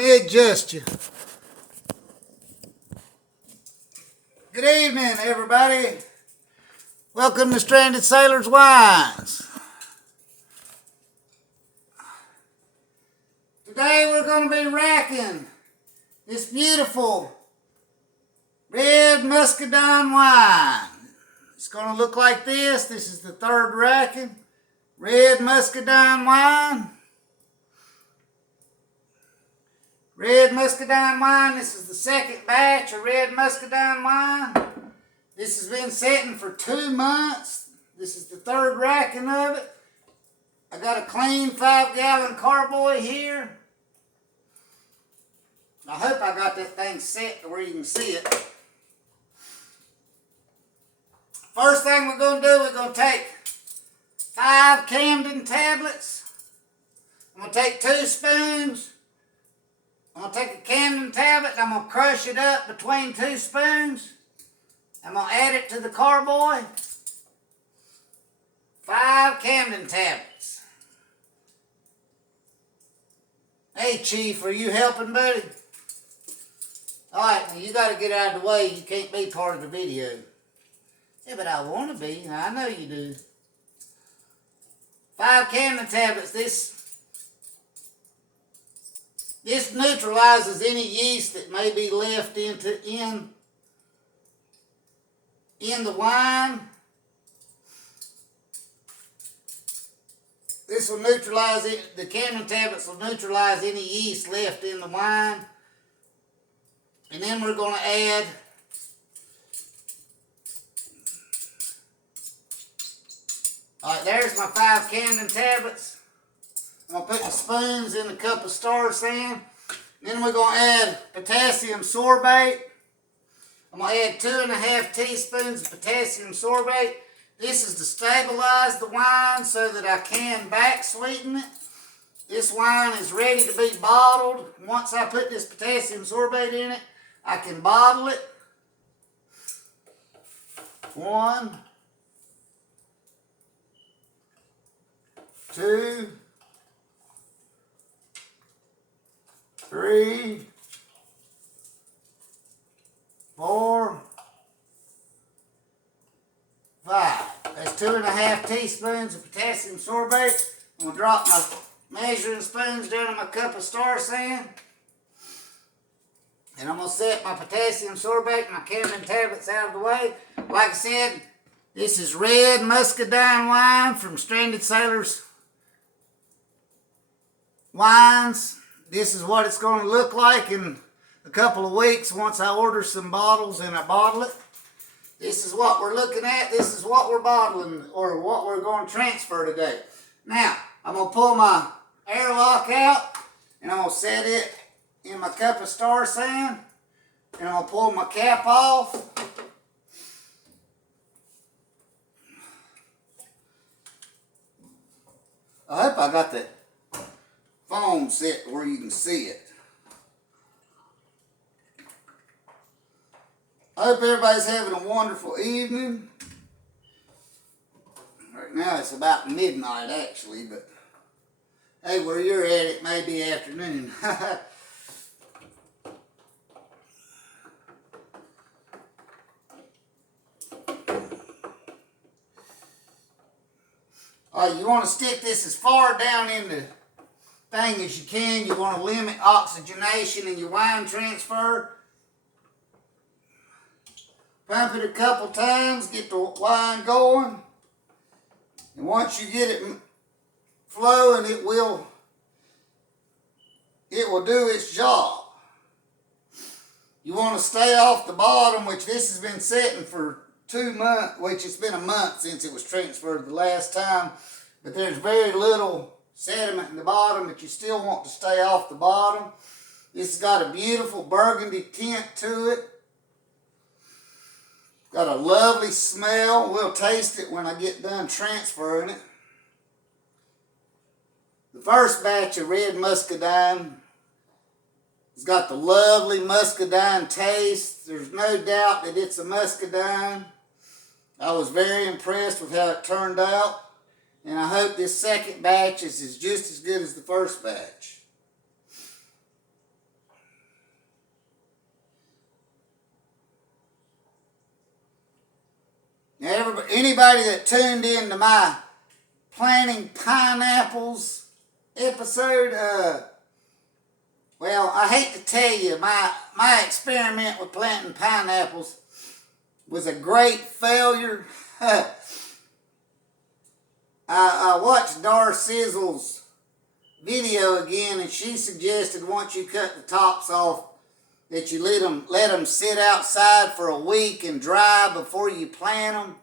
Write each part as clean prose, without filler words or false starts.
me adjust you. Good evening, everybody. Welcome to Stranded Sailors Wines. Today we're going to be racking this beautiful Red Muscadine wine. It's going to look like this. This is the third racking. Red Muscadine wine. Red Muscadine wine. This is the second batch of Red Muscadine wine. This has been sitting for 2 months. This is the third racking of it. I got a clean 5-gallon carboy here. I hope I got that thing set to where you can see it. First thing we're going to do, we're going to take 5 campden tablets. I'm going to take 2 spoons. I'm going to take a campden tablet and I'm going to crush it up between 2 spoons. I'm going to add it to the carboy. 5 campden tablets. Hey, Chief, are you helping, buddy? Alright, well, you got to get out of the way. You can't be part of the video. Yeah, but I want to be. I know you do. 5 campden tablets. This neutralizes any yeast that may be left in the wine. This will neutralize it. The campden tablets will neutralize any yeast left in the wine. And then we're going to add alright, there's my 5 campden tablets. I'm going to put the spoons in a cup of star sand. Then we're going to add potassium sorbate. I'm going to add 2.5 teaspoons of potassium sorbate. This is to stabilize the wine so that I can back sweeten it. This wine is ready to be bottled. Once I put this potassium sorbate in it, I can bottle it. 1, 2, 3, 4, 5. That's 2.5 teaspoons of potassium sorbate. I'm going to drop my measuring spoons down in my cup of star sand. And I'm going to set my potassium sorbate and my campden tablets out of the way. Like I said, this is Red Muscadine wine from Stranded Sailors Wines. This is what it's going to look like in a couple of weeks once I order some bottles and I bottle it. This is what we're looking at. This is what we're bottling or what we're going to transfer today. Now, I'm going to pull my airlock out and I'm going to set it in my cup of star sand, and I'm going to pull my cap off. I hope I got the phone set where you can see it. I hope everybody's having a wonderful evening. Right now it's about midnight actually, but hey, where you're at it may be afternoon. You want to stick this as far down in the thing as you can. You want to limit oxygenation in your wine transfer. Pump it a couple times, get the wine going. And once you get it flowing, it will do its job. You want to stay off the bottom, which this has been sitting for 2 months, which it's been a month since it was transferred the last time. But there's very little sediment in the bottom, but you still want to stay off the bottom. This has got a beautiful burgundy tint to it. Got a lovely smell. We'll taste it when I get done transferring it. The first batch of Red Muscadine has got the lovely muscadine taste. There's no doubt that it's a muscadine. I was very impressed with how it turned out. And I hope this second batch is just as good as the first batch. Anybody that tuned into my planting pineapples episode, well, I hate to tell you, my experiment with planting pineapples was a great failure. I watched Dar Sizzle's video again, and she suggested once you cut the tops off that you let them sit outside for a week and dry before you plant them.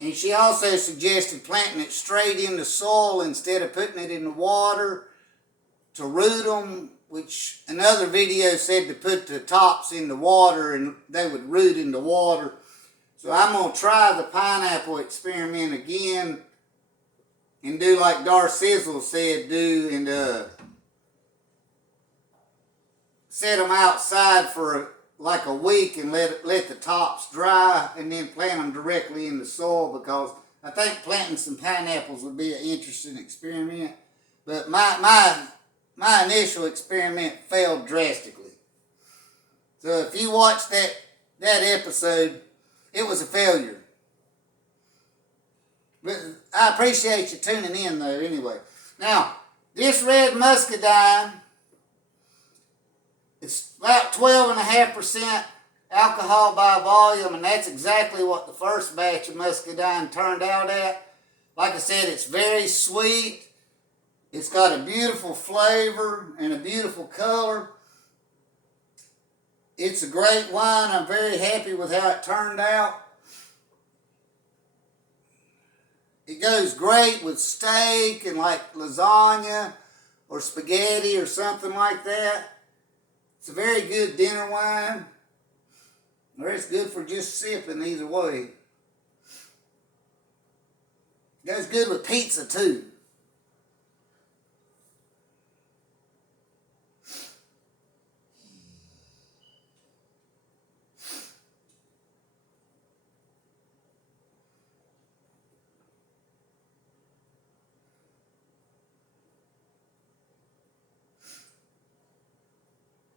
And she also suggested planting it straight in the soil instead of putting it in the water to root them, which another video said to put the tops in the water and they would root in the water. So I'm going to try the pineapple experiment again and do like Dar Sizzle said do, and set them outside for like a week and let the tops dry and then plant them directly in the soil, because I think planting some pineapples would be an interesting experiment. But my initial experiment failed drastically. So if you watched that episode, it was a failure. But I appreciate you tuning in though anyway. Now, this Red Muscadine, it's about 12.5% alcohol by volume, and that's exactly what the first batch of Muscadine turned out at. Like I said, it's very sweet. It's got a beautiful flavor and a beautiful color. It's a great wine. I'm very happy with how it turned out. It goes great with steak and like lasagna or spaghetti or something like that. It's a very good dinner wine. Or it's good for just sipping either way. It goes good with pizza too.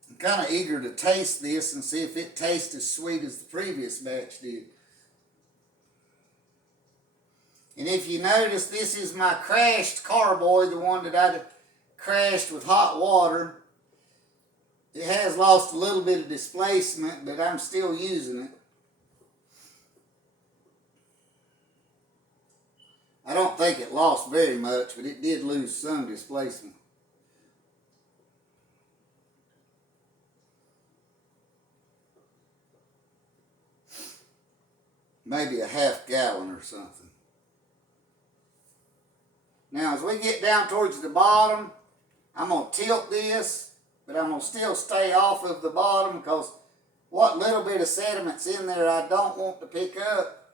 I'm kind of eager to taste this and see if it tastes as sweet as the previous batch did. And if you notice, this is my crashed carboy, the one that I crashed with hot water. It has lost a little bit of displacement, but I'm still using it. I don't think it lost very much, but it did lose some displacement. Maybe a half gallon or something. Now, as we get down towards the bottom, I'm going to tilt this, but I'm going to still stay off of the bottom, because what little bit of sediment's in there I don't want to pick up.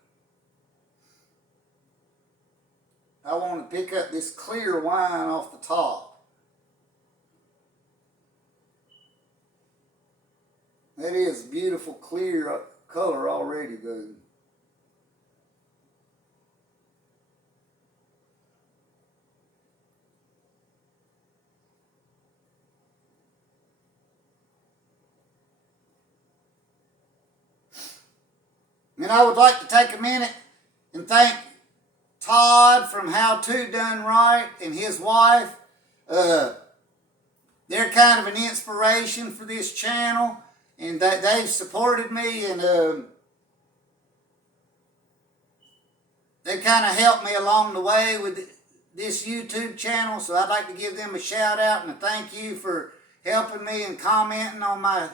I want to pick up this clear wine off the top. That is beautiful clear color already, though. And I would like to take a minute and thank Todd from How To Done Right and his wife. They're kind of an inspiration for this channel, and that they've supported me, and they kind of helped me along the way with this YouTube channel. So I'd like to give them a shout out and a thank you for helping me and commenting on my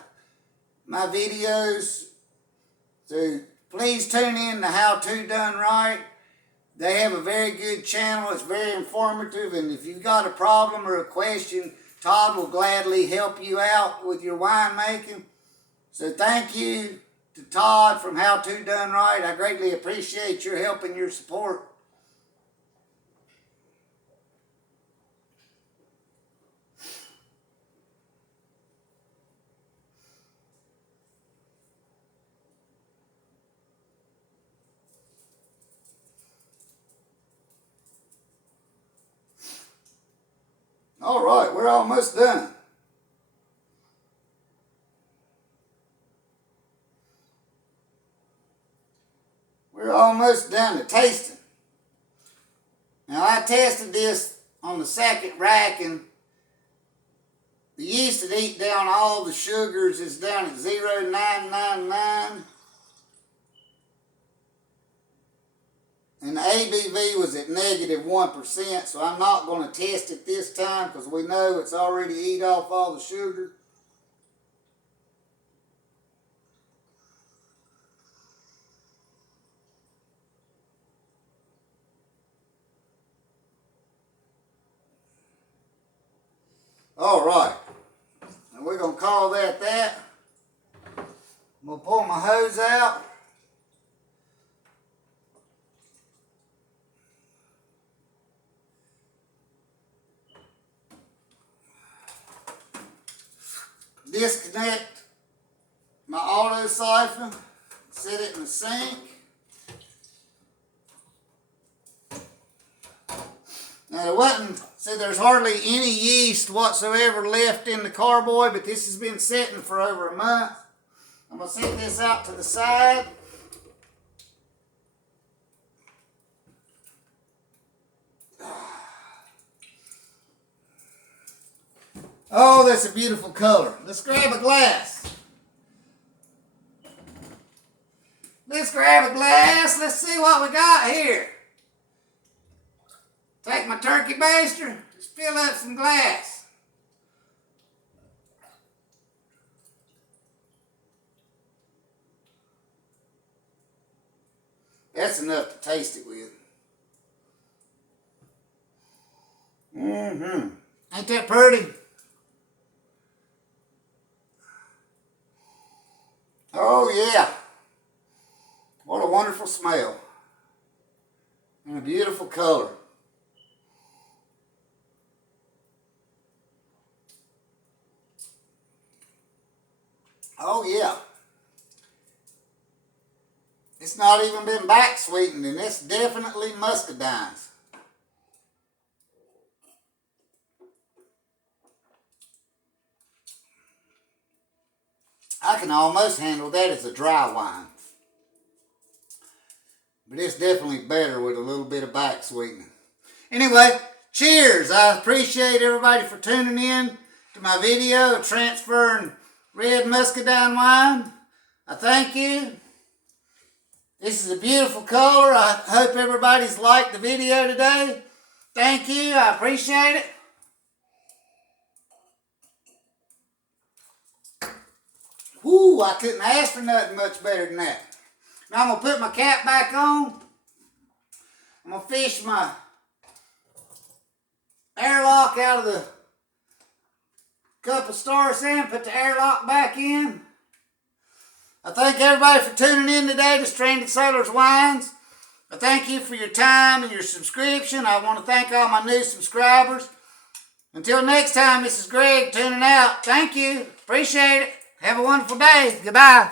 videos. So please tune in to How To Done Right. They have a very good channel. It's very informative, and if you've got a problem or a question, Todd will gladly help you out with your winemaking. So thank you to Todd from How To Done Right. I greatly appreciate your help and your support. All right, we're almost done. We're almost almost done the tasting. Now I tested this on the second rack, and the yeast had eat down all the sugars. It's down at 0.999. And the ABV was at -1%, so I'm not going to test it this time because we know it's already eat off all the sugar. All right, and we're going to call that that. I'm going to pull my hose out. Disconnect my auto siphon, set it in the sink. Now there wasn't, see, there's hardly any yeast whatsoever left in the carboy, but this has been sitting for over a month. I'm going to set this out to the side. Oh, that's a beautiful color. Let's grab a glass. Let's grab a glass. Let's see what we got here. Take my turkey baster. Just fill up some glass. That's enough to taste it with. Ain't that pretty? Oh yeah. What a wonderful smell. And a beautiful color. Oh yeah. It's not even been back sweetened, and it's definitely muscadines. I can almost handle that as a dry wine. But it's definitely better with a little bit of back sweetening. Anyway, cheers. I appreciate everybody for tuning in to my video of transferring Red Muscadine wine. I thank you. This is a beautiful color. I hope everybody's liked the video today. Thank you. I appreciate it. Whoo, I couldn't ask for nothing much better than that. Now I'm going to put my cap back on. I'm going to fish my airlock out of the cup of star sand, put the airlock back in. I thank everybody for tuning in today to Stranded Sailors Wines. I thank you for your time and your subscription. I want to thank all my new subscribers. Until next time, this is Greg tuning out. Thank you. Appreciate it. Have a wonderful day. Goodbye.